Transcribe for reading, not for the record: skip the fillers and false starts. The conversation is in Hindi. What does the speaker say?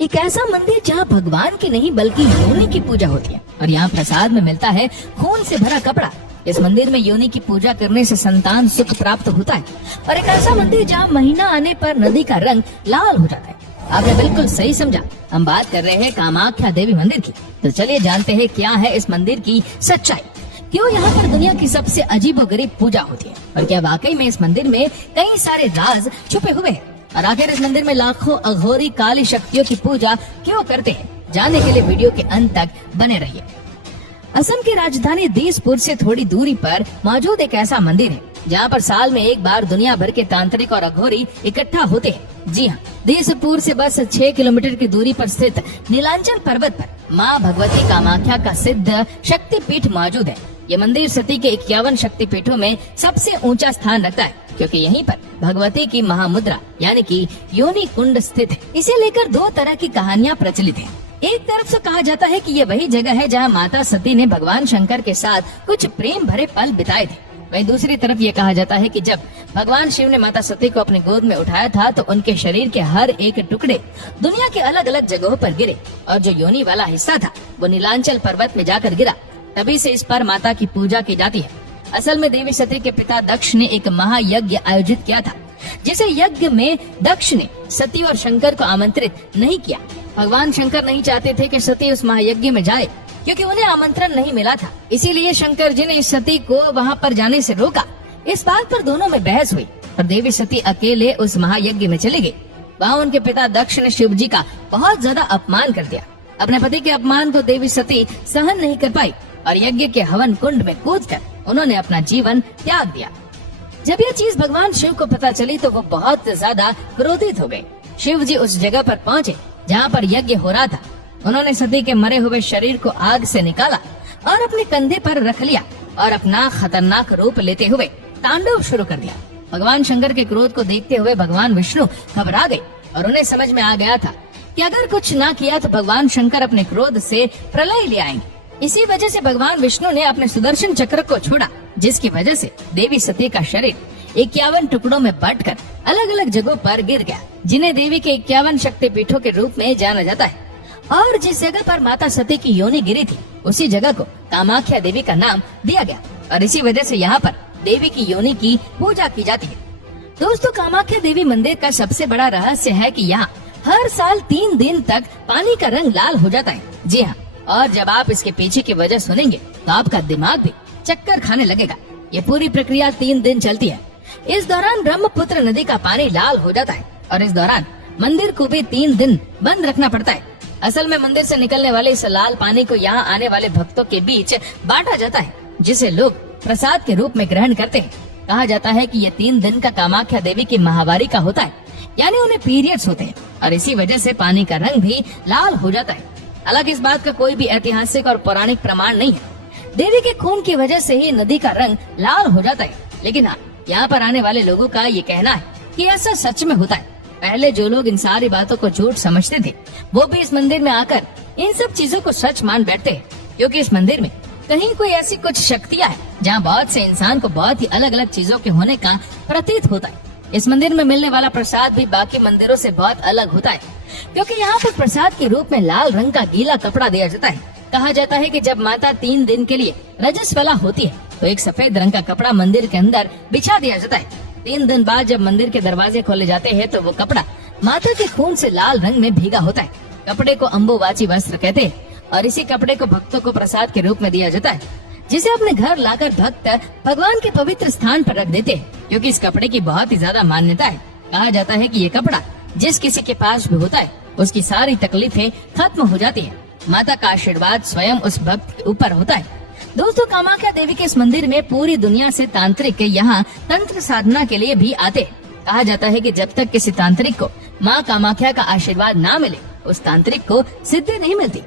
एक ऐसा मंदिर जहाँ भगवान की नहीं बल्कि योनि की पूजा होती है और यहाँ प्रसाद में मिलता है खून से भरा कपड़ा। इस मंदिर में योनि की पूजा करने से संतान सुख प्राप्त होता है। और एक ऐसा मंदिर जहाँ महीना आने पर नदी का रंग लाल हो जाता है। आपने बिल्कुल सही समझा, हम बात कर रहे हैं कामाख्या देवी मंदिर की। तो चलिए जानते हैं क्या है इस मंदिर की सच्चाई, क्यों यहाँ पर दुनिया की सबसे अजीबोगरीब पूजा होती है और क्या वाकई में इस मंदिर में कई सारे राज छुपे हुए हैं। और आखिर इस मंदिर में लाखों अघोरी काली शक्तियों की पूजा क्यों करते हैं, जानने के लिए वीडियो के अंत तक बने रहिए। असम की राजधानी दिसपुर से थोड़ी दूरी पर मौजूद एक ऐसा मंदिर है जहाँ पर साल में एक बार दुनिया भर के तांत्रिक और अघोरी इकट्ठा होते हैं। जी हाँ, दिसपुर से बस 6 किलोमीटर की दूरी पर स्थित नीलांचल पर्वत पर माँ भगवती कामाख्या का सिद्ध शक्तिपीठ मौजूद है। ये मंदिर सती के 51 शक्तिपीठों में सबसे ऊंचा स्थान रखता है, क्योंकि यहीं पर भगवती की महामुद्रा यानी कि योनि कुंड स्थित है। इसे लेकर दो तरह की कहानियां प्रचलित हैं। एक तरफ से कहा जाता है कि ये वही जगह है जहां माता सती ने भगवान शंकर के साथ कुछ प्रेम भरे पल बिताए थे। वहीं दूसरी तरफ ये कहा जाता है कि जब भगवान शिव ने माता सती को अपनी गोद में उठाया था तो उनके शरीर के हर एक टुकड़े दुनिया के अलग अलग जगहों पर गिरे और जो योनि वाला हिस्सा था वो नीलांचल पर्वत में जाकर गिरा। तभी से इस पर माता की पूजा की जाती है। असल में देवी सती के पिता दक्ष ने एक महायज्ञ आयोजित किया था, जिसे यज्ञ में दक्ष ने सती और शंकर को आमंत्रित नहीं किया। भगवान शंकर नहीं चाहते थे कि सती उस महायज्ञ में जाए, क्योंकि उन्हें आमंत्रण नहीं मिला था। इसीलिए शंकर जी ने सती को वहां पर जाने से रोका। इस बात पर दोनों में बहस हुई और देवी सती अकेले उस महायज्ञ में चले गए। वहाँ उनके पिता दक्ष ने शिव जी का बहुत ज्यादा अपमान कर दिया। अपने पति के अपमान को देवी सती सहन नहीं कर पाई और यज्ञ के हवन कुंड में कूदकर उन्होंने अपना जीवन त्याग दिया। जब यह चीज भगवान शिव को पता चली तो वो बहुत ज्यादा क्रोधित हो गए। शिव जी उस जगह पर पहुँचे जहाँ पर यज्ञ हो रहा था। उन्होंने सती के मरे हुए शरीर को आग से निकाला और अपने कंधे पर रख लिया और अपना खतरनाक रूप लेते हुए तांडव शुरू कर दिया। भगवान शंकर के क्रोध को देखते हुए भगवान विष्णु घबरा गए और उन्हें समझ में आ गया था कि अगर कुछ ना किया तो भगवान शंकर अपने क्रोध से प्रलय ले आएंगे। इसी वजह से भगवान विष्णु ने अपने सुदर्शन चक्र को छोड़ा, जिसकी वजह से देवी सती का शरीर 51 टुकड़ों में बंटकर अलग अलग जगहों पर गिर गया, जिन्हें देवी के 51 शक्तिपीठों के रूप में जाना जाता है। और जिस जगह पर माता सती की योनि गिरी थी उसी जगह को कामाख्या देवी का नाम दिया गया और इसी वजह से यहाँ पर देवी की योनि की पूजा की जाती है। दोस्तों, कामाख्या देवी मंदिर का सबसे बड़ा रहस्य है कि यहाँ हर साल 3 दिन तक पानी का रंग लाल हो जाता है। जी हाँ, और जब आप इसके पीछे की वजह सुनेंगे तो आपका दिमाग भी चक्कर खाने लगेगा। ये पूरी प्रक्रिया 3 दिन चलती है। इस दौरान ब्रह्मपुत्र नदी का पानी लाल हो जाता है और इस दौरान मंदिर को भी 3 दिन बंद रखना पड़ता है। असल में मंदिर से निकलने वाले इस लाल पानी को यहाँ आने वाले भक्तों के बीच बांटा जाता है, जिसे लोग प्रसाद के रूप में ग्रहण करते हैं। कहा जाता है कि ये 3 दिन का कामाख्या देवी की महावारी का होता है, यानी उन्हें पीरियड्स होते हैं और इसी वजह से पानी का रंग भी लाल हो जाता है। हालांकि इस बात का कोई भी ऐतिहासिक और पौराणिक प्रमाण नहीं है। देवी के खून की वजह से ही नदी का रंग लाल हो जाता है, लेकिन हाँ, यहाँ पर आने वाले लोगों का ये कहना है कि ऐसा सच में होता है। पहले जो लोग इन सारी बातों को झूठ समझते थे वो भी इस मंदिर में आकर इन सब चीजों को सच मान बैठते हैं, क्योंकि इस मंदिर में कहीं कोई ऐसी कुछ शक्तियाँ हैं जहाँ बहुत से इंसान को बहुत ही अलग अलग चीजों के होने का प्रतीत होता है। इस मंदिर में मिलने वाला प्रसाद भी बाकी मंदिरों से बहुत अलग होता है, क्योंकि यहाँ पर प्रसाद के रूप में लाल रंग का गीला कपड़ा दिया जाता है। कहा जाता है कि जब माता 3 दिन के लिए रजस्वला होती है तो एक सफेद रंग का कपड़ा मंदिर के अंदर बिछा दिया जाता है। 3 दिन बाद जब मंदिर के दरवाजे खोले जाते हैं तो वो कपड़ा माता के खून से लाल रंग में भीगा होता है। कपड़े को अम्बुवाची वस्त्र कहते हैं और इसी कपड़े को भक्तों को प्रसाद के रूप में दिया जाता है, जिसे अपने घर लाकर भक्त भगवान के पवित्र स्थान पर रख देते हैं, क्योंकि इस कपड़े की बहुत ही ज्यादा मान्यता है। कहा जाता है कि ये कपड़ा जिस किसी के पास भी होता है उसकी सारी तकलीफें खत्म हो जाती है। माता का आशीर्वाद स्वयं उस भक्त के ऊपर होता है। दोस्तों, कामाख्या देवी के इस मंदिर में पूरी दुनिया से तांत्रिक यहाँ तंत्र साधना के लिए भी आते हैं। कहा जाता है कि जब तक किसी तांत्रिक को माँ कामाख्या का आशीर्वाद ना मिले उस तांत्रिक को सिद्धि नहीं मिलती।